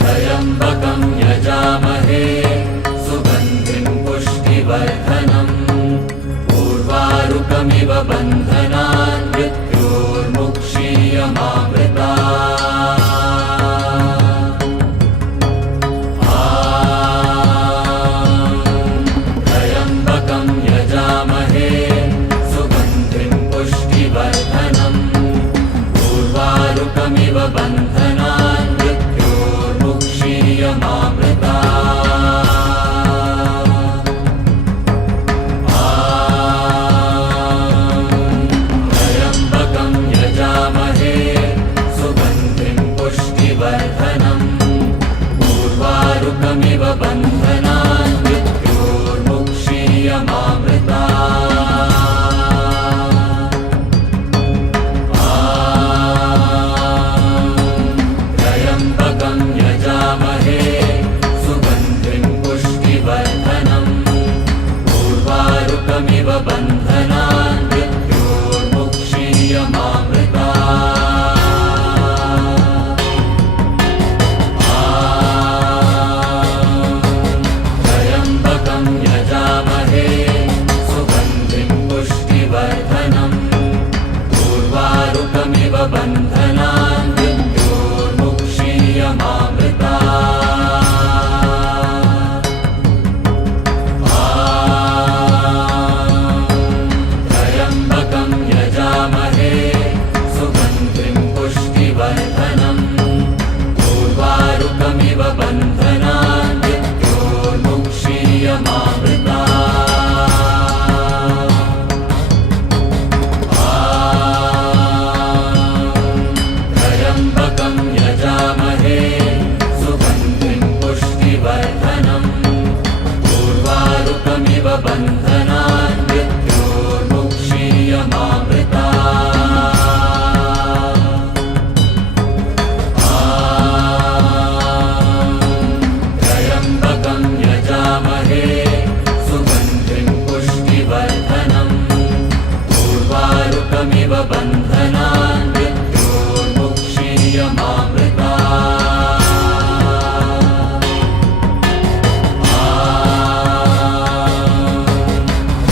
त्र्यम्बकं यजामहे सुगन्धिं पुष्टिवर्धनम् उर्वारुकमिव बन्धनान् मृत्योर्मुक्षीयमामृतात् त्र्यम्बकं यजामहे सुगन्धिं पुष्टिवर्धनम् उर्वारुकमिव बन्धनान् मृत्योर्मुक्षीयमामृतात् त्र्यम्बकं यजामहे सुगन्धिं पुष्टिवर्धनम् उर्वारुकमिव बन्धनान् मृत्योर्मुक्षीयमामृतात् त्र्यम्बकं यजामहे सुगन्धिं पुष्टिवर्धनम् उर्वारुकमिव बन्धनान् त्र्यम्बकं यजामहे सुगन्धिं पुष्टिवर्धनम् उर्वारुकमिव बन्धनान् त्र्यम्बकं यजामहे सुगन्धिं पुष्टिवर्धनम् उर्वारुकमिव बन्धनान् त्र्यम्बकं यजामहे सुगन्धिं पुष्टिवर्धनम् उर्वारुकमिव बन्धनान् त्र्यम्बकं यजामहे सुगन्धिं पुष्टिवर्धनम् उर्वारुकमिव बन्धनान्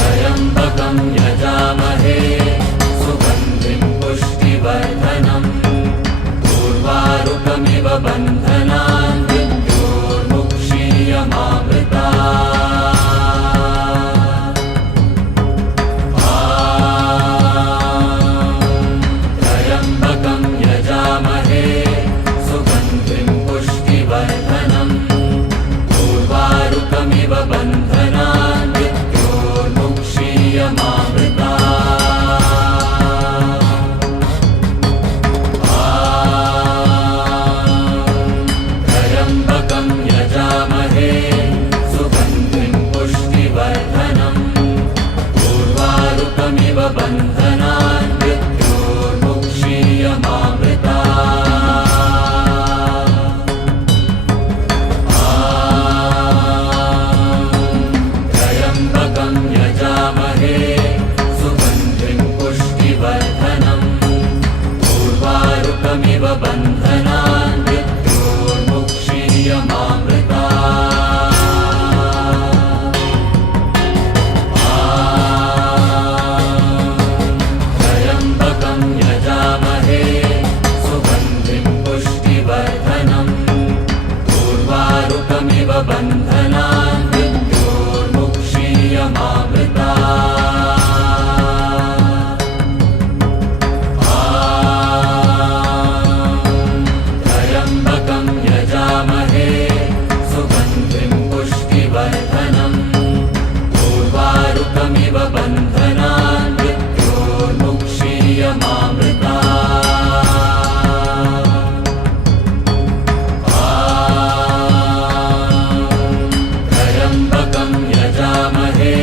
त्र्यम्बकं यजामहे सुगन्धिं पुष्टिवर्धनम् उर्वारुकमिव बन्धनान् त्र्यम्बकं यजामहे सुगन्धिं पुष्टिवर्धनम् उर्वारुकमिव बन्धनान् त्र्यम्बकं यजामहे सुगन्धिं पुष्टिवर्धनम् उर्वारुकमिव बन्धनान् त्र्यम्बकं यजामहे सुगन्धिं पुष्टिवर्धनम् उर्वारुकमिव बन्धनान् त्र्यम्बकं यजामहे सुगन्धिं पुष्टिवर्धनम् उर्वारुकमिव बन्धनान् त्र्यम्बकं यजामहे सुगन्धिं पुष्टिवर्धनम् उर्वारुकमिव बन्धनान् त्र्यम्बकं यजामहे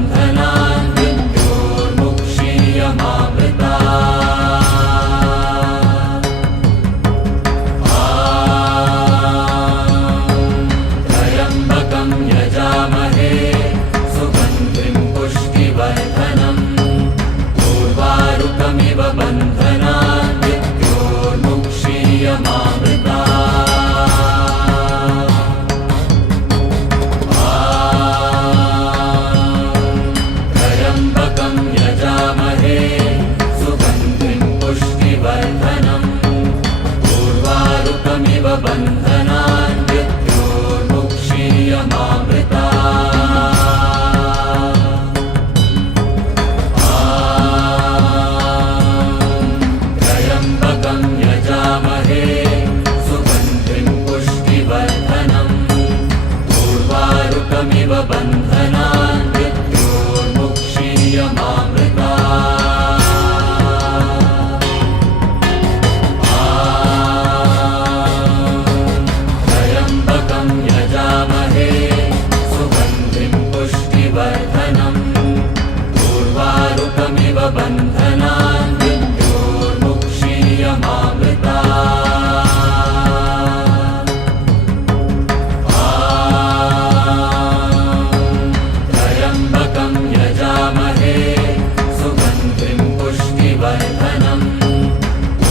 बन्धनान् मृत्योर्मुक्षीयमामृतात् त्र्यम्बकं यजामहे सुगन्धिं पुष्टिवर्धनम् उर्वारुकमिव बन्धनान् मृत्योर्मुक्षीयमामृतात् त्र्यम्बकं यजामहे सुगन्धिं पुष्टिवर्धनम् उर्वारुकमिव बन्धनान् त्र्यम्बकं यजामहे सुगन्धिं पुष्टिवर्धनम् उर्वारुकमिव बन्धनान् त्र्यम्बकं यजामहे सुगन्धिं पुष्टिवर्धनम् उर्वारुकमिव बन्धनान् त्र्यम्बकं यजामहे सुगन्धिं पुष्टिवर्धनम्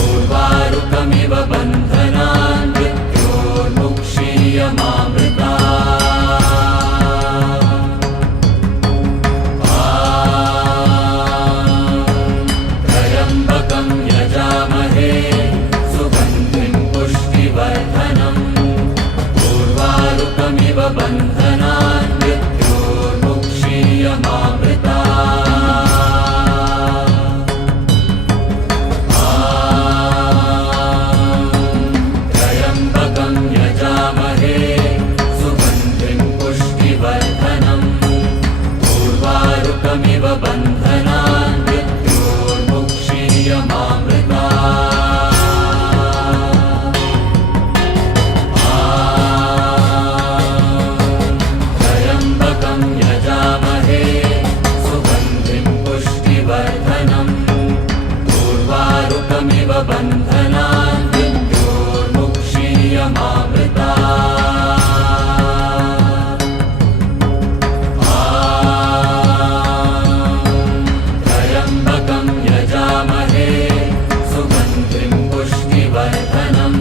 उर्वारुकमिव बन्धनान् त्र्यम्बकं यजामहे सुगन्धिं पुष्टिवर्धनम् उर्वारुकमिव बन्धनान् त्र्यम्बकं यजामहे सुगन्धिं पुष्टिवर्धनम् उर्वारुकमिव बन्धनान् त्र्यम्बकं यजामहे सुगन्धिं पुष्टिवर्धनम् उर्वारुकमिव बन्धनान् त्र्यम्बकं यजामहे सुगन्धिं पुष्टिवर्धनम्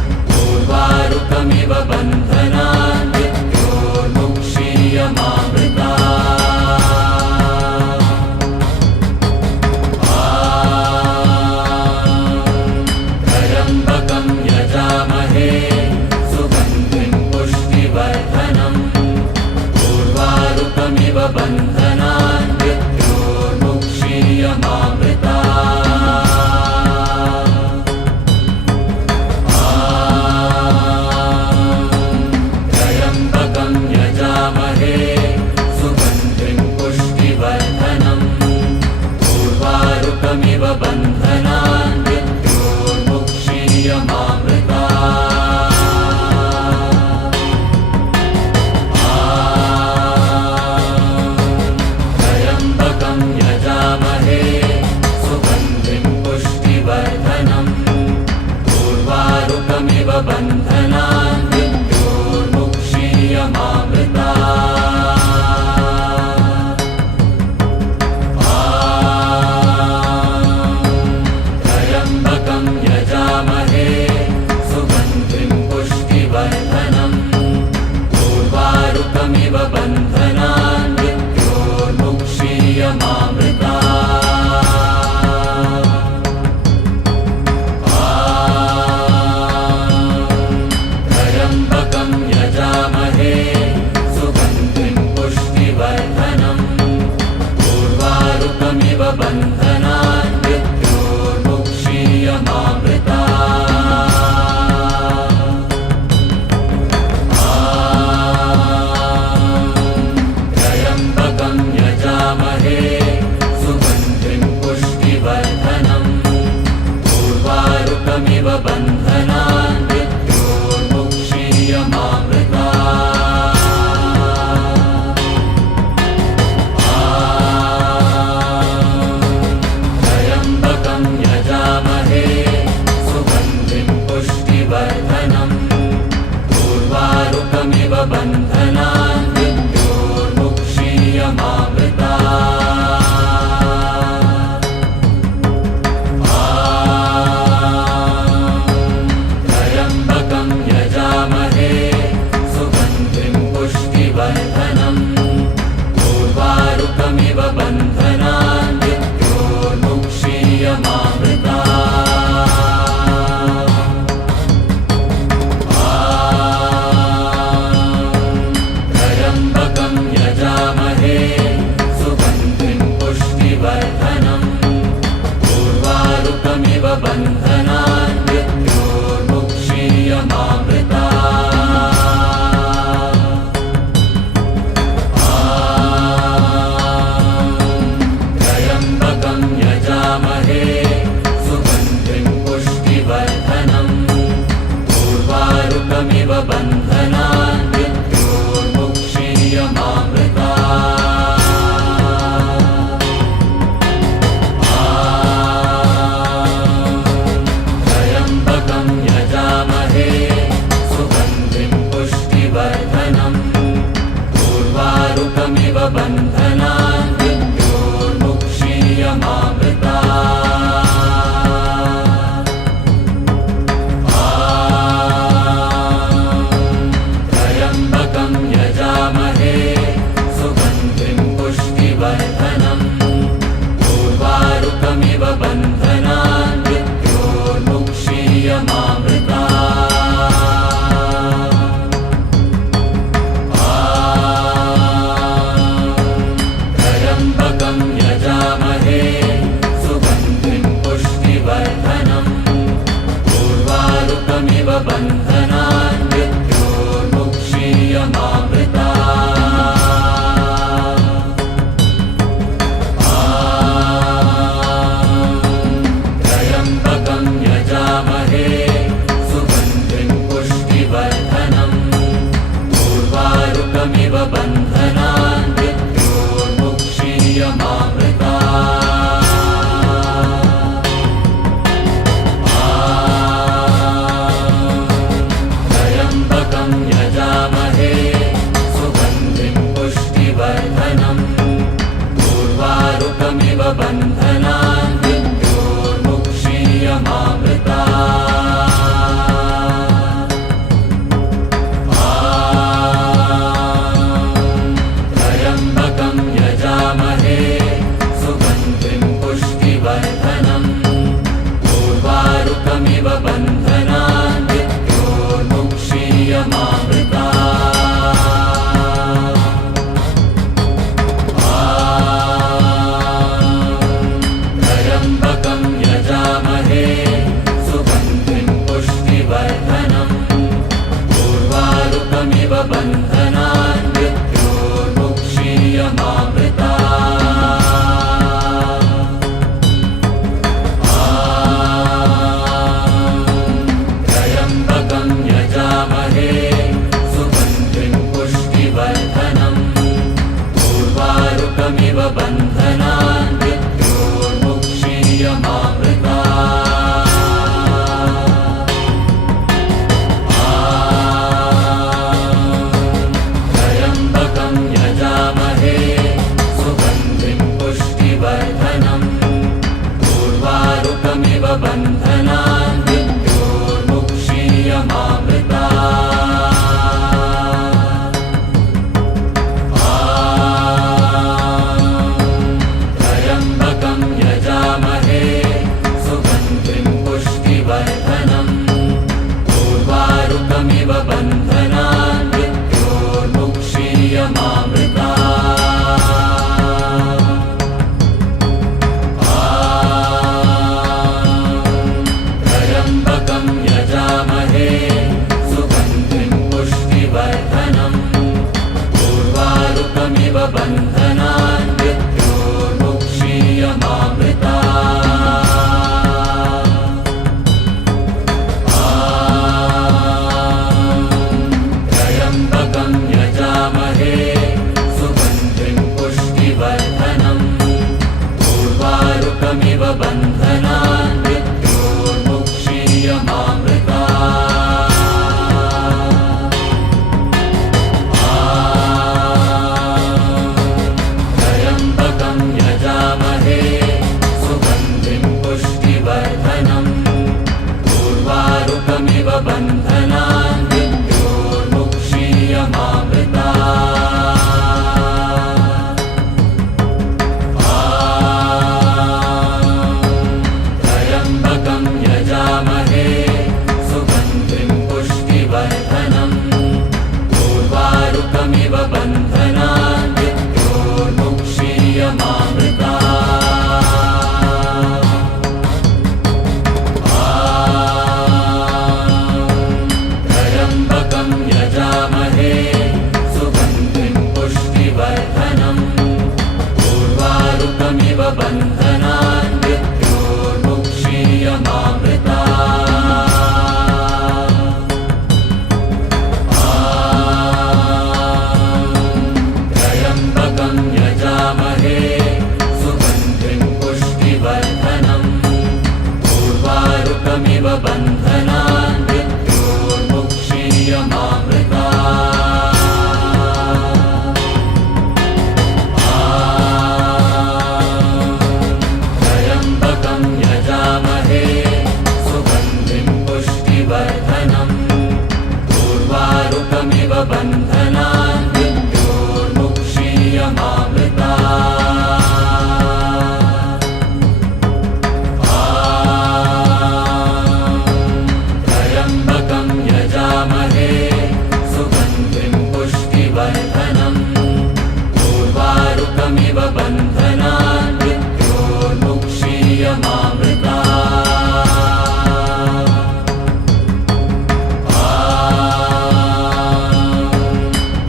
उर्वारुकमिव बन्धनान् त्र्यम्बकं यजामहे सुगन्धिं पुष्टिवर्धनम् उर्वारुकमिव बन्धनान् त्र्यम्बकं यजामहे सुगन्धिं पुष्टिवर्धनम् उर्वारुकमिव बन्धनान् त्र्यम्बकं यजामहे सुगन्धिं पुष्टिवर्धनम् उर्वारुकमिव बन्धनान् त्र्यम्बकं यजामहे सुगन्धिं पुष्टिवर्धनम् उर्वारुकमिव बन्धनान् त्र्यम्बकं यजामहे सुगन्धिं पुष्टिवर्धनम् उर्वारुकमिव बन्धनान् त्र्यम्बकं यजामहे सुगन्धिं पुष्टिवर्धनम् उर्वारुकमिव बन्धनान् त्र्यम्बकं बन्धनान् मृत्योर्मुक्षीयमामृता त्र्यम्बकं यजामहे सुगन्धिं पुष्टिवर्धनम् उर्वारुकमिव बन्धनान् मृत्योर्मुक्षीयमामृता त्र्यम्बकं यजामहे सुगन्धिं पुष्टिवर्धनम् उर्वारुकमिव बन्धनान् मृत्योर्मुक्षीयमामृता त्र्यम्बकं यजामहे सुगन्धिं पुष्टिवर्धनम् उर्वारुकमिव बन्धनान् मृत्योर्मुक्षीयमामृता त्र्यम्बकं यजामहे सुगन्धिं पुष्टिवर्धनम् उर्वारुकमिव बन्धनान् मृत्योर्मुक्षीयमामृता त्र्यम्बकं यजामहे सुगन्धिं पुष्टिवर्धनम् उर्वारुकमिव बन्धनान् मृत्योर्मुक्षीयमामृता त्र्यम्बकं यजामहे सुगन्धिं पुष्टिवर्धनम् उर्वारुकमिव बन्धनान् मृत्योर्मुक्षीयमामृता त्र्यम्बकं यजामहे सुगन्धिं पुष्टिवर्धनम् उर्वारुकमिव बन्धनान् मृत्योर्मुक्षीयमामृता त्र्यम्बकं यजामहे सुगन्धिं पुष्टिवर्धनम् उर्वारुकमिव बन्धनान् मृत्योर्मुक्षीयमामृता त्र्यम्बकं यजामहे सुगन्धिं पुष्टिवर्धनम् उर्वारुकमिव बन्धनान् मृत्योर्मुक्षीयमामृता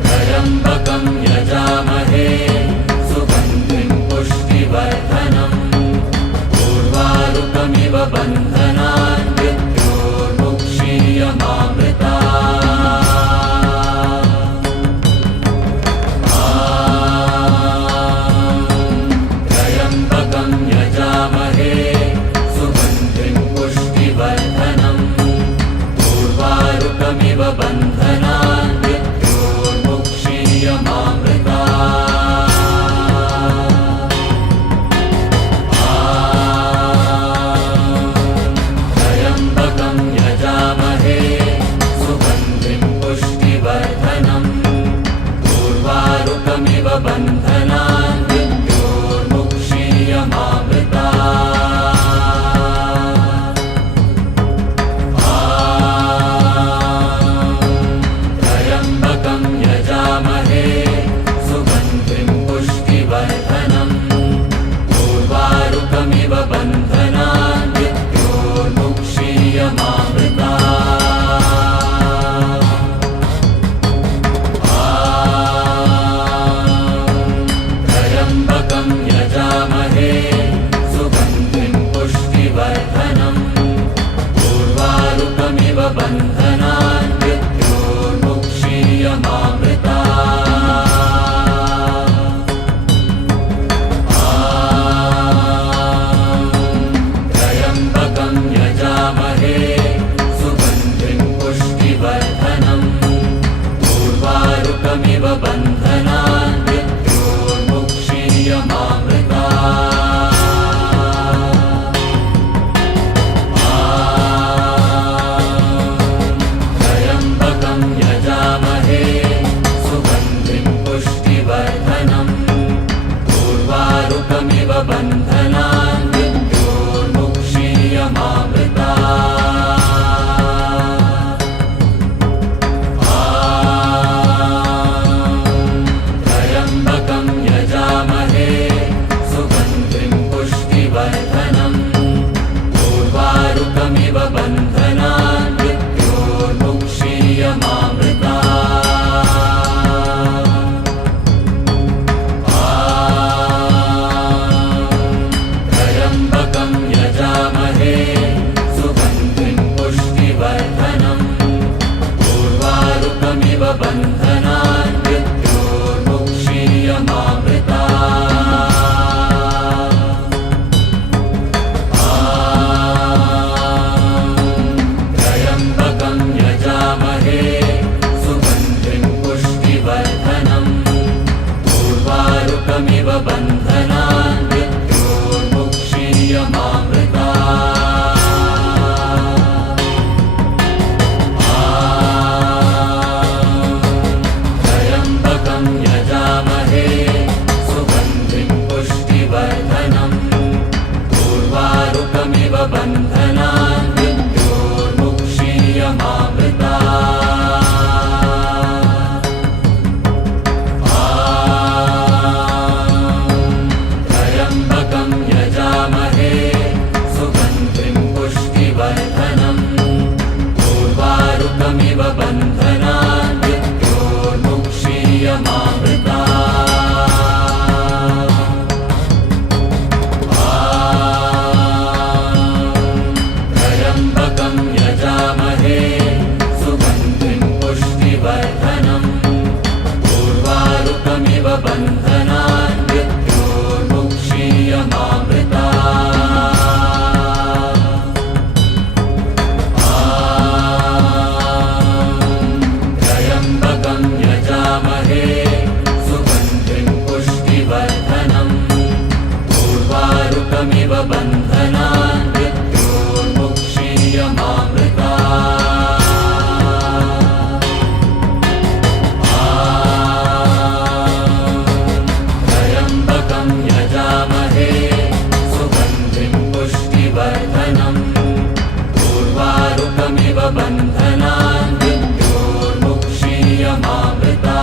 त्र्यम्बकं यजामहे सुगन्धिं पुष्टिवर्धनम् उर्वारुकमिव बन्धनान् मृत्योर्मुक्षीयमामृता उर्वारुकमिव बन्धनान् मृत्योर्मुक्षीयमामृता त्र्यम्बकं यजामहे सुगन्धिं पुष्टिवर्धनम् उर्वारुकमिव बन्धनान् मृत्योर्मुक्षीयमामृता त्र्यम्बकं यजामहे सुगन्धिं पुष्टिवर्धनम् उर्वारुकमिव बन्धनान् मृत्योर्मुक्षीयमामृता त्र्यम्बकं यजामहे सुगन्धिं पुष्टिवर्धनम् उर्वारुकमिव बन्धनान् मृत्योर्मुक्षीयमामृता त्र्यम्बकं यजामहे सुगन्धिं पुष्टिवर्धनम् उर्वारुकमिव बन्धनान् मृत्योर्मुक्षीयमामृता त्र्यम्बकं यजामहे सुगन्धिं पुष्टिवर्धनम् उर्वारुकमिव बन्धनान् मृत्योर्मुक्षीयमामृता त्र्यम्बकं यजामहे सुगन्धिं पुष्टिवर्धनम् उर्वारुकमिव बन्धनान् मृत्योर्मुक्षीयमामृता त्र्यम्बकं यजामहे सुगन्धिं पुष्टिवर्धनम् उर्वारुकमिव बन्धनान् मृत्योर्मुक्षीयमामृता त्र्यम्बकं यजामहे सुगन्धिं पुष्टिवर्धनम् उर्वारुकमिव बन्धनान् मृत्योर्मुक्षीयमामृता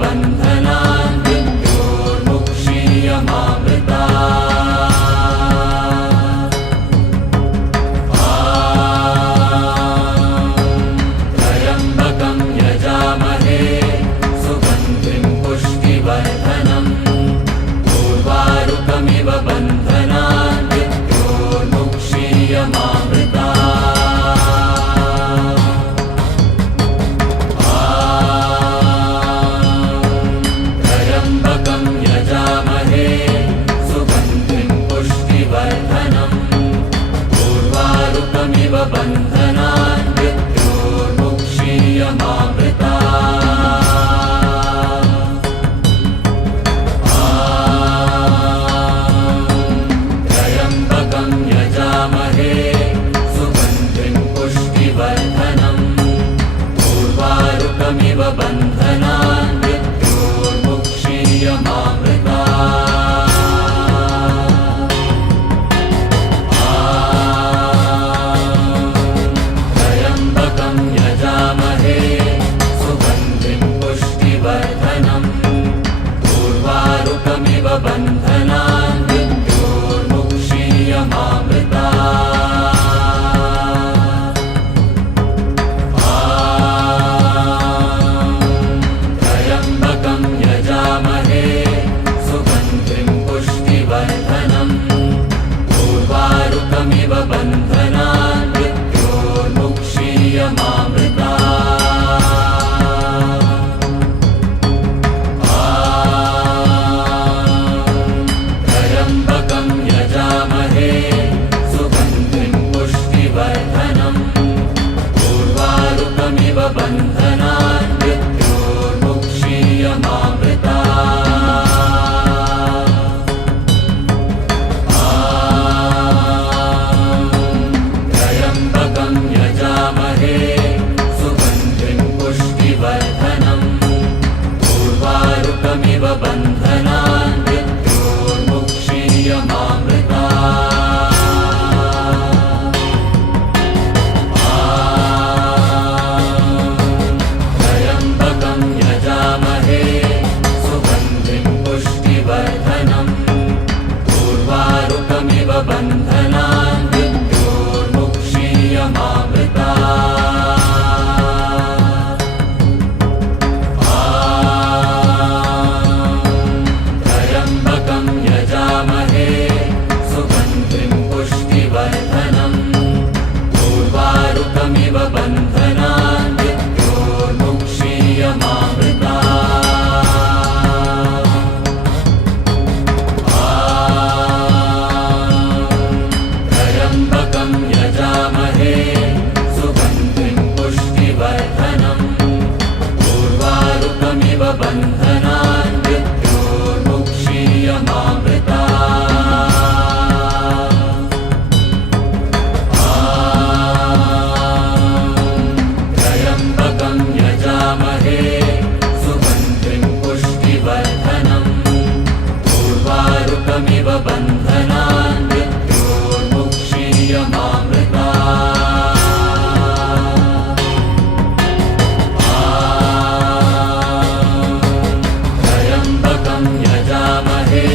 बन्धनान् मृत्योर्मुक्षीयमामृतात् त्र्यम्बकं यजामहे सुगन्धिं पुष्टिवर्धनम् उर्वारुकमिव बन्धनान् त्र्यम्बकं यजामहे सुगन्धिं पुष्टिवर्धनम् उर्वारुकमिव बन्धनान् त्र्यम्बकं यजामहे सुगन्धिं पुष्टिवर्धनम् उर्वारुकमिव बन्धनान् त्र्यम्बकं यजामहे सुगन्धिं पुष्टिवर्धनम् उर्वारुकमिव बन्धनान् त्र्यम्बकं यजामहे सुगन्धिं पुष्टिवर्धनम् उर्वारुकमिव बन्धनान् त्र्यम्बकं यजामहे सुगन्धिं पुष्टिवर्धनम् उर्वारुकमिव बन्धनान् त्र्यम्बकं यजामहे सुगन्धिं पुष्टिवर्धनम् उर्वारुकमिव बन्धनान् त्र्यम्बकं यजामहे सुगन्धिं पुष्टिवर्धनम् उर्वारुकमिव बन्धनान् त्र्यम्बकं यजामहे सुगन्धिं पुष्टिवर्धनम् उर्वारुकमिव बन्धनान् त्र्यम्बकं यजामहे सुगन्धिं पुष्टिवर्धनम् उर्वारुकमिव बन्धनान् त्र्यम्बकं यजामहे सुगन्धिं पुष्टिवर्धनम् उर्वारुकमिव बन्धनान् त्र्यम्बकं यजामहे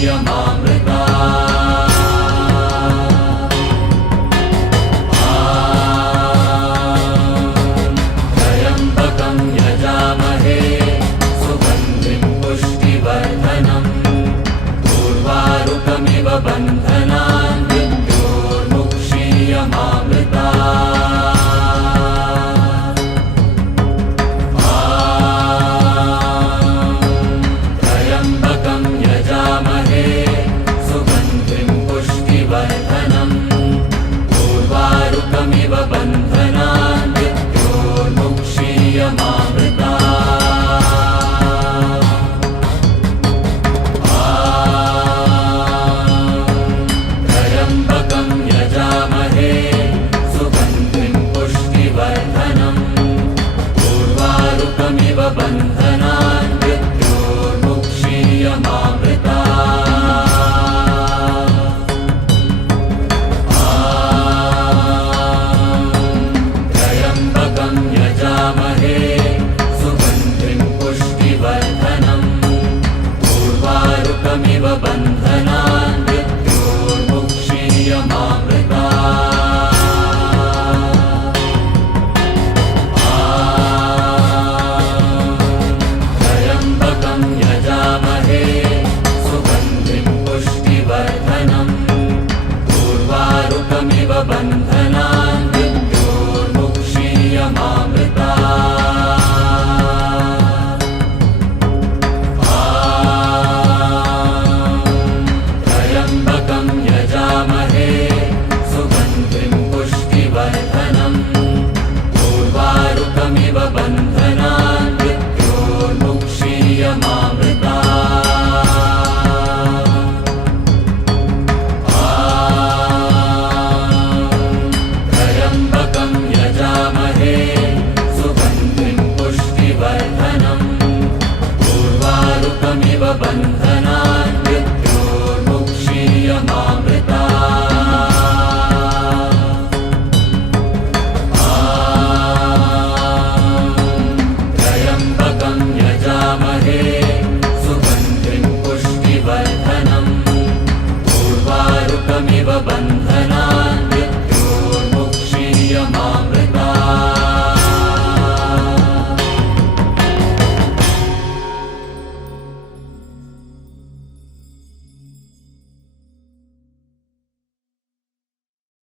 मुक्षीयमामृता त्र्यम्बकं यजामहे सुगन्धिं पुष्टिवर्धनम् उर्वारुकमिव बन्धनान् मृत्योर्मुक्षीयमामृता त्र्यम्बकं यजामहे सुगन्धिं पुष्टिवर्धनम् उर्वारुकमिव बन्धनान् मृत्योर्मुक्षीयमामृता त्र्यम्बकं यजामहे सुगन्धिं पुष्टिवर्धनम् उर्वारुकमिव बन्धनान् मृत्योर्मुक्षीयमामृता त्र्यम्बकं यजामहे सुगन्धिं पुष्टिवर्धनम् उर्वारुकमिव बन्धनान् मृत्योर्मुक्षीयमामृता त्र्यम्बकं यजामहे सुगन्धिं पुष्टिवर्धनम् उर्वारुकमिव बन्धनान् मृत्योर्मुक्षीयमामृता त्र्यम्बकं यजामहे सुगन्धिं पुष्टिवर्धनम् उर्वारुकमिव बन्धनान् मृत्योर्मुक्षीयमामृता त्र्यम्बकं यजामहे सुगन्धिं पुष्टिवर्धनम् उर्वारुकमिव बन्धनान् मृत्योर्मुक्षीयमामृता त्र्यम्बकं यजामहे सुगन्धिं पुष्टिवर्धनम् उर्वारुकमिव बन्धनान्